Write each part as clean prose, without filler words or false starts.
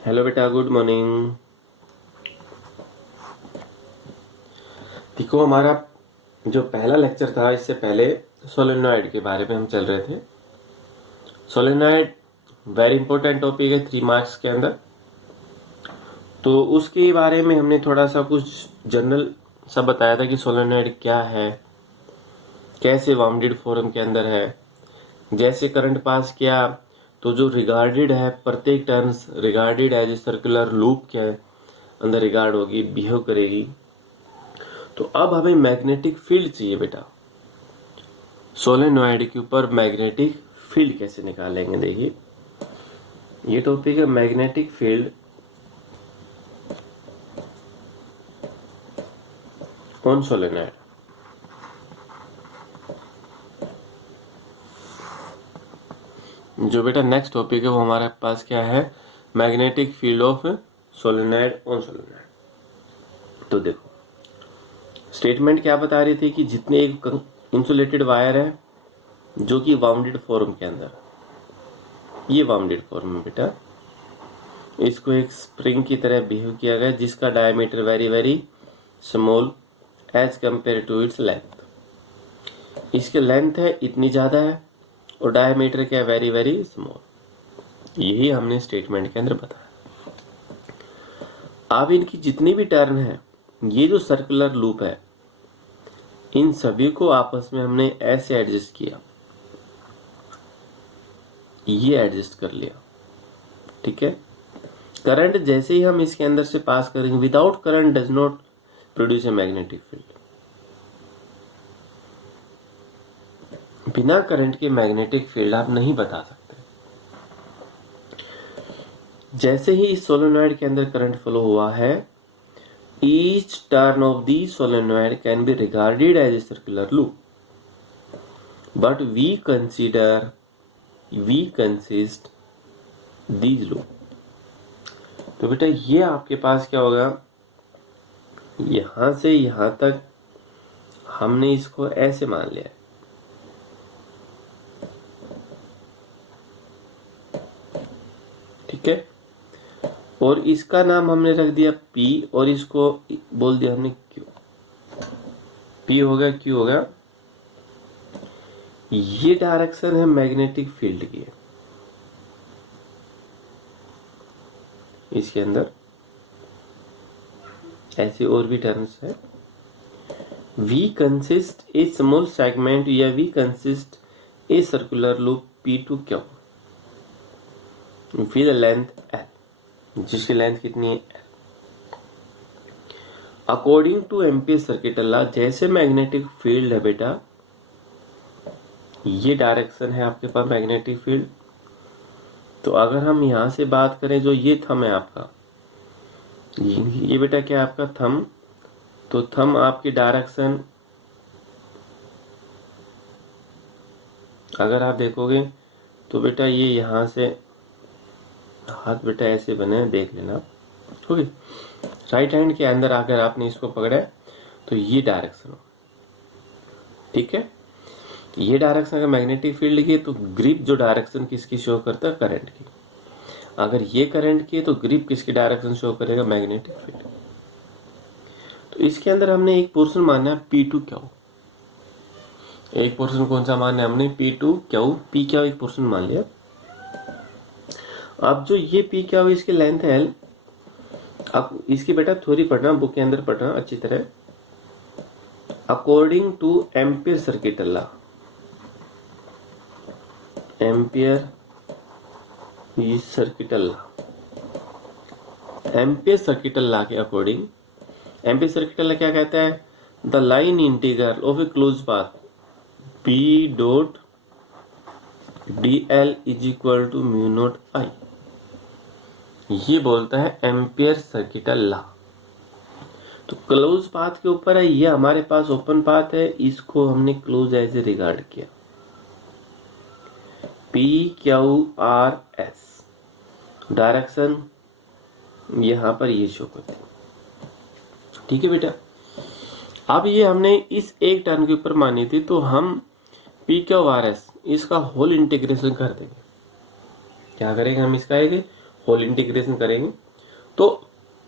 Hello बेटा, good morning. देखो, हमारा जो पहला लेक्चर था इससे पहले सोलेनॉइड के बारे में हम चल रहे थे। सोलेनॉइड वेरी इंपॉर्टेंट टॉपिक है 3 मार्क्स के अंदर। तो उसके बारे में हमने थोड़ा सा कुछ जनरल सा बताया था कि सोलेनॉइड क्या है, कैसे वाउंडेड फॉर्म के अंदर है। जैसे करंट पास किया तो जो रिगार्डेड है, प्रत्येक turns regarded as a circular loop के अंदर रिगार्ड होगी, बिहेव करेगी। तो अब हमें मैग्नेटिक फील्ड चाहिए बेटा। सोलेनॉइड के ऊपर मैग्नेटिक फील्ड कैसे निकालेंगे, देखिए ये टॉपिक है मैग्नेटिक फील्ड ऑन सोलेनॉइड। जो बेटा नेक्स्ट टॉपिक है वो हमारे पास क्या है, magnetic field of solenoid on solenoid. तो देखो स्टेटमेंट क्या बता रही थी कि जितने एक इंसुलेटेड वायर है जो कि वाउंडेड फॉर्म के अंदर, ये वाउंडेड फॉर्म है बेटा, इसको एक स्प्रिंग की तरह बिहेव किया गया जिसका diameter very very small as compare to its length. इसके लेंथ है इतनी ज्यादा है और डायमीटर क्या, वेरी वेरी स्मॉल। यही हमने स्टेटमेंट के अंदर बताया। अब इनकी जितनी भी टर्न है, ये जो सर्कुलर लूप है, इन सभी को आपस में हमने ऐसे एडजस्ट किया, ये एडजस्ट कर लिया, ठीक है। करंट जैसे ही हम इसके अंदर से पास करेंगे, without current does not produce a magnetic field. बिना करंट के मैग्नेटिक फील्ड आप नहीं बता सकते। जैसे ही इस सोलेनॉइड के अंदर करंट फ्लो हुआ है, each turn of the solenoid can be regarded as a circular loop, but we consist these loop. तो बेटा ये आपके पास क्या होगा, यहां से यहां तक हमने इसको ऐसे मान लिया, ठीक है। और इसका नाम हमने रख दिया P और इसको बोल दिया हमने Q। P हो गया, Q हो गया। ये डायरेक्शन है मैग्नेटिक फील्ड की, इसके अंदर ऐसे और भी टर्म्स है। We consist a small segment या we consist a circular loop P2Q with length L, जिसकी लेंथ कितनी है, according to ampere circuit law. जैसे मैग्नेटिक फील्ड है बेटा, ये डायरेक्शन है आपके पास मैग्नेटिक फील्ड। तो अगर हम यहां से बात करें, जो ये थंब है आपका, ये बेटा क्या है आपका थंब। तो थंब आपकी डायरेक्शन अगर आप देखोगे तो बेटा ये यहां से हाथ बेटा ऐसे बने, देख लेना, ओके। राइट हैंड के अंदर अगर आपने इसको पकड़ा तो ये डायरेक्शन हो, ठीक है। ये डायरेक्शन अगर मैग्नेटिक फील्ड की है तो ग्रिप जो डायरेक्शन किसकी शो करता है, करंट की। अगर ये करंट की है तो ग्रिप किसकी डायरेक्शन शो करेगा, मैग्नेटिक फील्ड। तो इसके अंदर हमने एक पोर्शन माना है P2Q। एक पोर्शन कौन सा माना है हमने, P2Q। P एक पोर्शन मान लिया। अब जो ये P इसकी लेंथ है L। अब इसकी बेटा थ्योरी पढ़ना, बुक के अंदर पढ़ना अच्छी तरह। According to ampere circuit law, ampere circuital law, ampere circuital law के अकॉर्डिंग, एम्पियर सर्किटल लॉ क्या कहता है, the line integral of a close path P dot dl is equal to mu not I। ये बोलता है ampere circuital law. तो close path के ऊपर है, ये हमारे पास ओपन पाथ है, इसको हमने क्लोज एज ए रिगार्ड किया, PQRS। डायरेक्शन यहां पर ये शो करती है, ठीक है बेटा। अब ये हमने इस एक टर्न के ऊपर मानी थी, तो हम PQRS इसका होल इंटीग्रेशन कर देंगे। क्या करेंगे हम, इसका एक होल इंटीग्रेशन करेंगे तो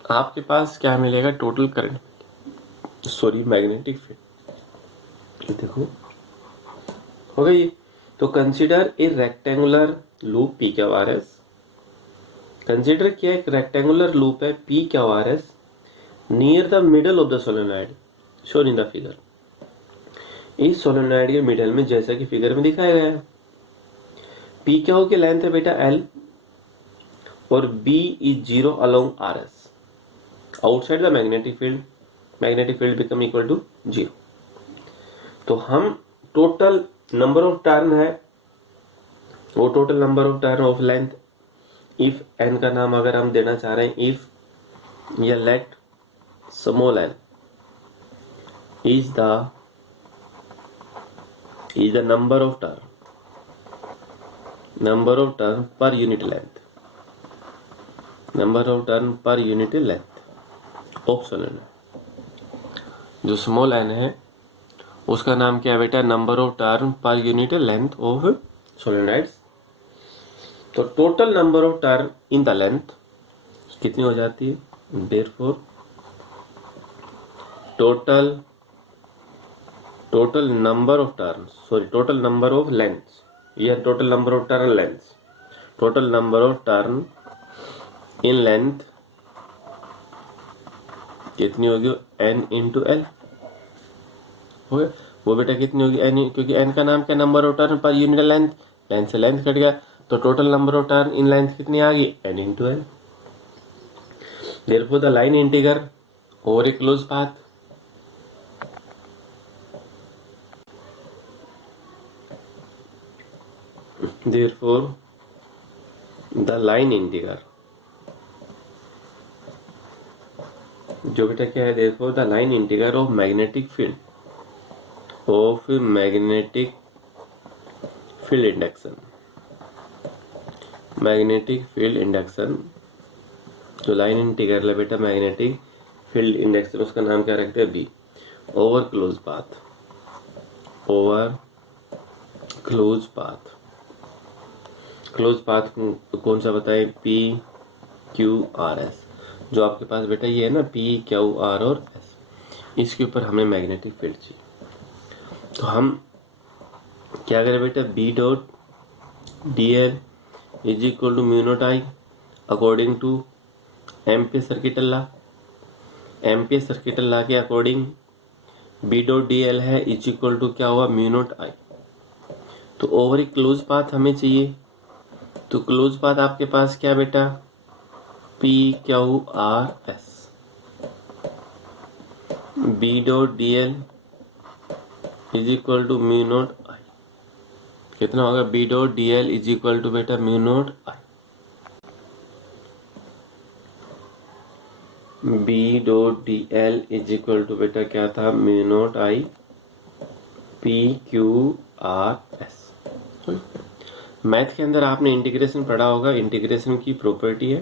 आपके पास क्या मिलेगा, total current, sorry magnetic field. देखो हो गई। तो consider a rectangular loop P Q R S, consider किया एक रेक्टेंगुलर लूप है P Q R S near the middle of the solenoid shown in the figure. इस सोलेनॉइड के middle में, जैसा कि फिगर में दिखाया गया है, पी क्यू की लेंथ है बेटा एल और B is 0 along R S outside the magnetic field become equal to 0। तो हम टोटल नंबर ऑफ टर्न है वो total number of turn of length, if N का नाम अगर हम देना चाह रहे हैं, इफ या let small N is the number of turn per unit length of solenoid. जो स्मॉल एन है उसका नाम क्या है बेटा, number of turn per unit length of solenoids. तो total number of turn in the length कितनी हो जाती है, therefore total number of turn, sorry total number of lengths या total number of turn lengths, total number of turn in length कितनी होगी, n into L हो गया। वो बेटा कितनी होगी n, क्योंकि n का नाम क्या, number of turn per unit length, length से लेंथ कट गया तो total number of turn in length कितनी आ गई, n into L. Therefore the line integral over A close path, therefore the line integral, जो बेटा क्या है, therefore the line integral of magnetic field induction, जो line integral है बेटा magnetic field induction, उसका नाम क्या रखते हैं, बी, ओवर क्लोज पाथ कौन सा बताएं, पी क्यू आर एस। जो आपके पास बेटा ये है ना पी क्यू आर और एस, इसके ऊपर हमें मैग्नेटिक फील्ड चाहिए। तो हम क्या करें बेटा, B dot D L is equal to mu naught I according to ampere circuital law के according B dot D L है इज इक्वल टू क्या हुआ, म्यू नॉट आई। तो ओवर एक क्लोज पाथ हमें चाहिए, तो क्लोज पाथ आपके पास क्या बेटा, P Q R S, B dot D L is equal to mu naught I. कितना होगा, B dot D L is equal to बेटा mu naught I, B dot D L is equal to बेटा क्या था, mu naught I P Q R S. Math के अंदर आपने integration पढ़ा होगा, इंटीग्रेशन की प्रॉपर्टी है,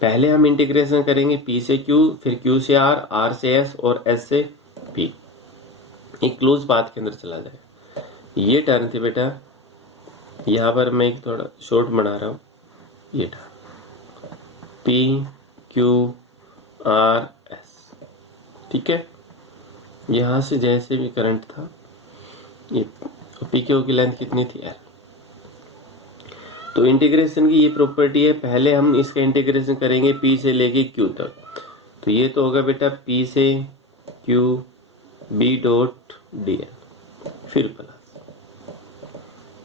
पहले हम इंटीग्रेशन करेंगे पी से क्यू, फिर क्यू से आर, आर से एस और एस से पी, एक क्लोज पाथ के अंदर चला जाएगा। ये टर्न थी बेटा, यहाँ पर मैं एक थोड़ा शॉर्ट बना रहा हूँ, ये turn P Q R S, ठीक है। यहाँ से जैसे भी करंट था, ये पी क्यू की लेंथ कितनी थी, एल। तो इंटीग्रेशन की ये प्रॉपर्टी है, पहले हम इसका इंटीग्रेशन करेंगे पी से लेके क्यू तक। तो ये तो होगा बेटा पी से Q B dot D L, फिर प्लस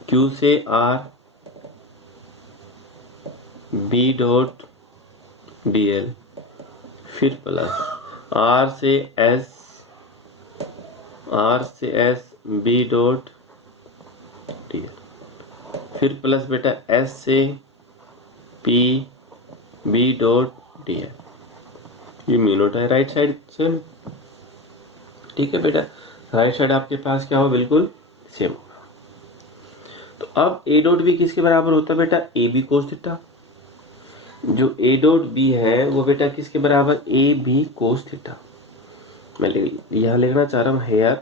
क्यू से R B dot D L, फिर प्लस आर से S B dot D L, फिर प्लस बेटा एस से P B dot D L. ये म्यू नॉट है राइट साइड से, ठीक है बेटा। राइट साइड आपके पास क्या हो, बिल्कुल सेम होगा। तो अब ए डॉट बी किसके बराबर होता है बेटा, ए बी कोस थीटा। जो ए डॉट बी है वो बेटा किसके बराबर, ए बी कोस थीटा। मैं यहाँ लिखना चाह रहा हूँ here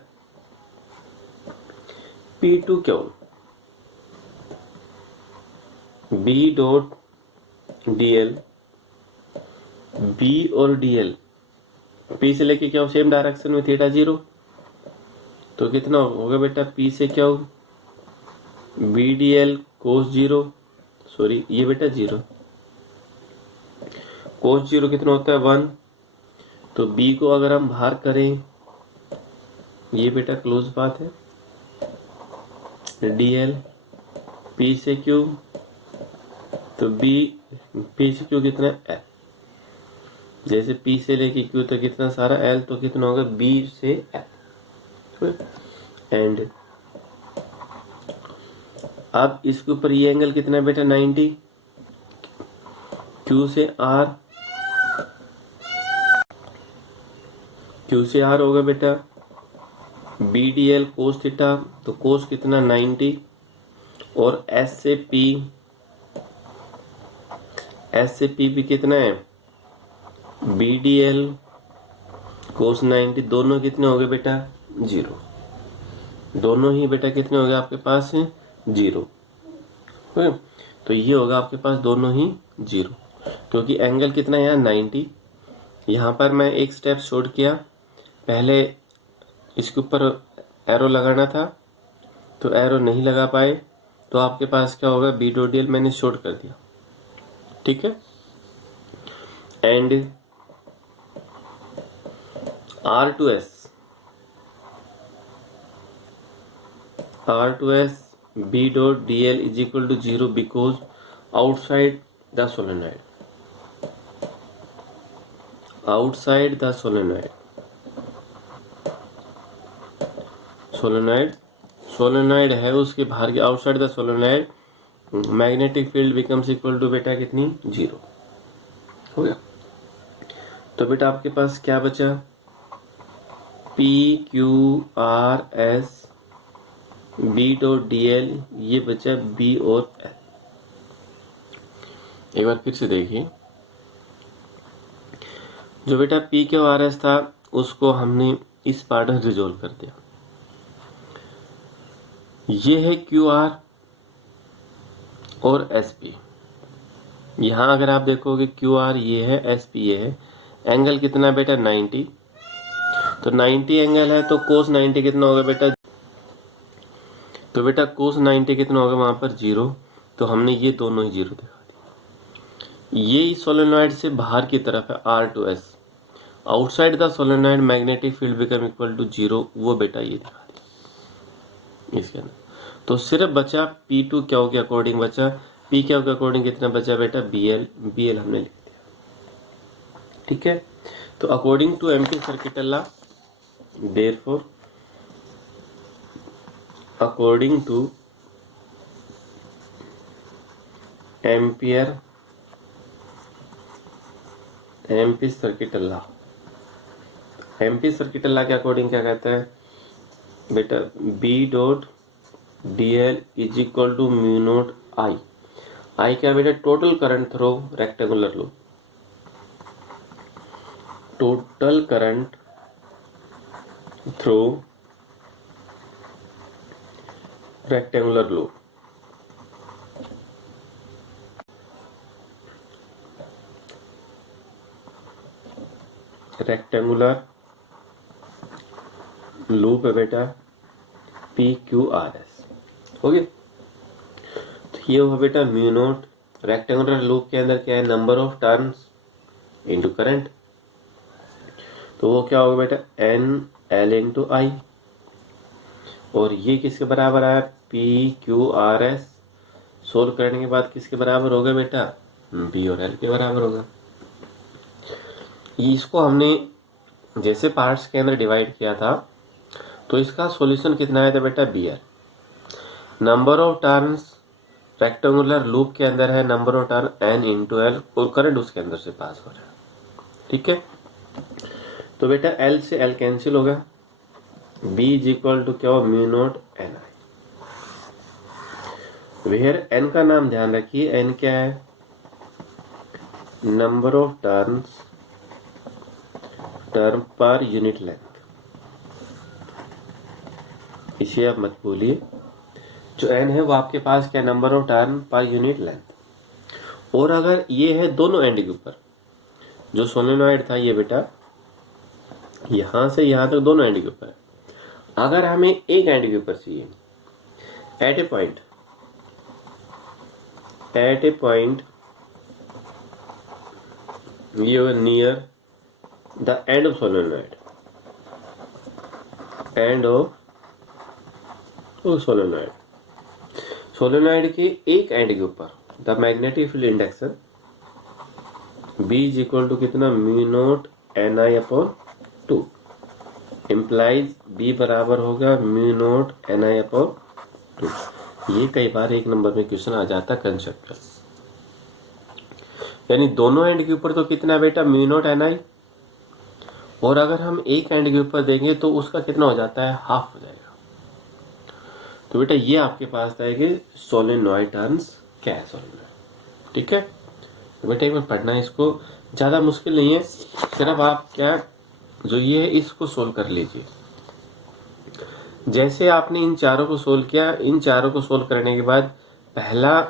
P to Q B dot dl, b और dl p से लेके क्या हो सेम डायरेक्शन में थीटा 0, तो कितना होगा बेटा p से क्या हो b dl cos 0, सॉरी ये बेटा 0, cos 0 कितना होता है 1, तो b को अगर हम बाहर करें, ये बेटा क्लोज बात है, dl p से q, तो b p से q कितना है l, जैसे p से लेके q तक कितना सारा l, तो कितना होगा b से l, एंड अब इसके ऊपर ये एंगल कितना है बेटा 90, Q से R, Q से R होगा बेटा B D L cos theta, तो कोस कितना 90, और S से P भी कितना है बी डी एल कोस 90, दोनों कितने हो गए बेटा 0, दोनों ही बेटा कितने हो गए आपके पास 0, तो ये होगा आपके पास दोनों ही 0, क्योंकि एंगल कितना है यहाँ 90। यहाँ पर मैं एक स्टेप शॉर्ट किया, पहले इसके ऊपर एरो लगाना था तो एरो नहीं लगा पाए, तो आपके पास क्या होगा बी डॉट डी एल मैंने शॉर्ट कर दिया, ठीक है, and R2S B dot DL is equal to 0 because outside the solenoid solenoid है उसके बाहर के outside the solenoid magnetic field becomes equal to बेटा कितनी 0 हो गया। तो बेटा आपके पास क्या बचा PQRS B डॉट DL, ये बचा B और L। एक बार फिर से देखिए, जो बेटा PQRS था उसको हमने इस पार्ट में रिजोल्व कर दिया, ये है QR और SP। यहाँ अगर आप देखोगे QR ये है, SP ये है, एंगल कितना बेटा 90, तो 90 एंगल है तो कोस 90 कितना होगा बेटा, तो बेटा कोस 90 कितना होगा वहां पर 0, तो हमने ये दोनों ही 0 दिखा दिया। ये सोलेनॉइड से बाहर की तरफ है R2S, outside the solenoid magnetic field become equal to 0, वो बेटा ये दिखा दिया इसके अंदर। तो सिर्फ बचा P2 क्या हो गया अकॉर्डिंग बचा, P क्या हो गया अकॉर्डिंग कितना बचा बेटा BL हमने लिख दिया, ठीक है। तो according to ampere circuit law, therefore according to ampere circuit law, ampere circuit law के अकॉर्डिंग क्या कहता है बेटा B dot DL is equal to mu not I। I क्या बेटा total current through rectangular loop, total current through rectangular loop, rectangular loop है बेटा PQRS, हो गया। तो ये हुआ बेटा म्यू नॉट, रेक्टेंगुलर लूप के अंदर क्या है number of turns into current, तो वो क्या होगा बेटा NL इंटू I, और ये किसके बराबर आया PQRS, सोल्व करने के बाद किसके बराबर होगा बेटा B और L के बराबर होगा। इसको हमने जैसे पार्ट्स के अंदर डिवाइड किया था, तो इसका सॉल्यूशन कितना आया था बेटा BL, number of turns rectangular loop के अंदर है number of turn N into L, और करंट उसके अंदर से पास हो रहा है, ठीक है। तो बेटा L से L कैंसिल होगा, B इज इक्वल टू क्या हो mu not NI, where N का नाम ध्यान रखिए, N क्या है number of term per unit length, इसे आप मत भूलिए, जो N है वो आपके पास क्या number of term per unit length, और अगर ये है दोनों एंड के ऊपर, जो सोलेनॉइड था ये बेटा यहां से यहां तक दोनों एंड के ऊपर है, अगर हमें एक एंड के ऊपर चाहिए एट ए पॉइंट ये near the end of solenoid, solenoid के एक एंड के ऊपर the magnetic field index B is equal to कितना mu naught Ni/2 implies B बराबर होगा म्यू नोट Ni/2। ये कई बार एक नंबर में क्वेश्चन आ जाता है कंसेप्ट, यानी दोनों एंड के ऊपर तो कितना बेटा म्यू नोट Ni, और अगर हम एक एंड के ऊपर देंगे तो उसका कितना हो जाता है, हाफ हो जाएगा। तो बेटा ये आपके पास था कि सोलेनॉइड टर्न्स क्या है सोलेनॉइड, ठीक है। तो बेटा एक बार पढ़ना है इसको, ज़्यादा मुश्किल नहीं है, सिर्फ आप क्या जो ये है इसको सोल्व कर लीजिए। जैसे आपने इन चारों को सोल्व किया, इन चारों को सोल्व करने के बाद पहला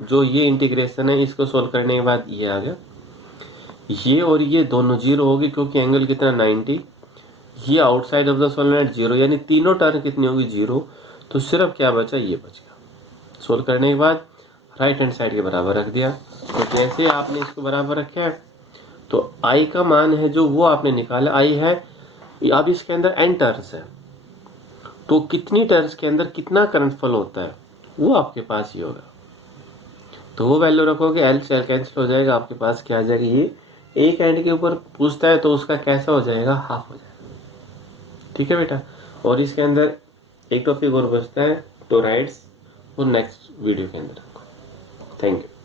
जो ये इंटीग्रेशन है इसको सोल्व करने के बाद ये आ गया, ये और ये दोनों जीरो होगी क्योंकि एंगल कितना 90, ये outside of the solenoid zero, यानी तीनों टर्न कितनी होगी जीरो। तो सिर्फ क्या बचा, ये बच गया। सोल्व करने के बाद राइट हैंड साइड के बराबर रख दिया। तो जैसे आपने इसको बराबर रखा है तो आई का मान है जो वो आपने निकाला, आई है। अब इसके अंदर एन टर्न्स है तो कितनी टर्न्स के अंदर कितना करंट फ्लो होता है वो आपके पास ही होगा। तो वो वैल्यू रखोगे, एल से एल कैंसिल हो जाएगा, आपके पास क्या आ जाएगा, ये एक एंड के ऊपर पूछता है तो उसका कैसा हो जाएगा, हाफ हो जाएगा, ठीक है बेटा। और इसके अंदर एक टॉपिक और बचता है टोरॉइड्स, वो नेक्स्ट वीडियो के अंदर। Thank you.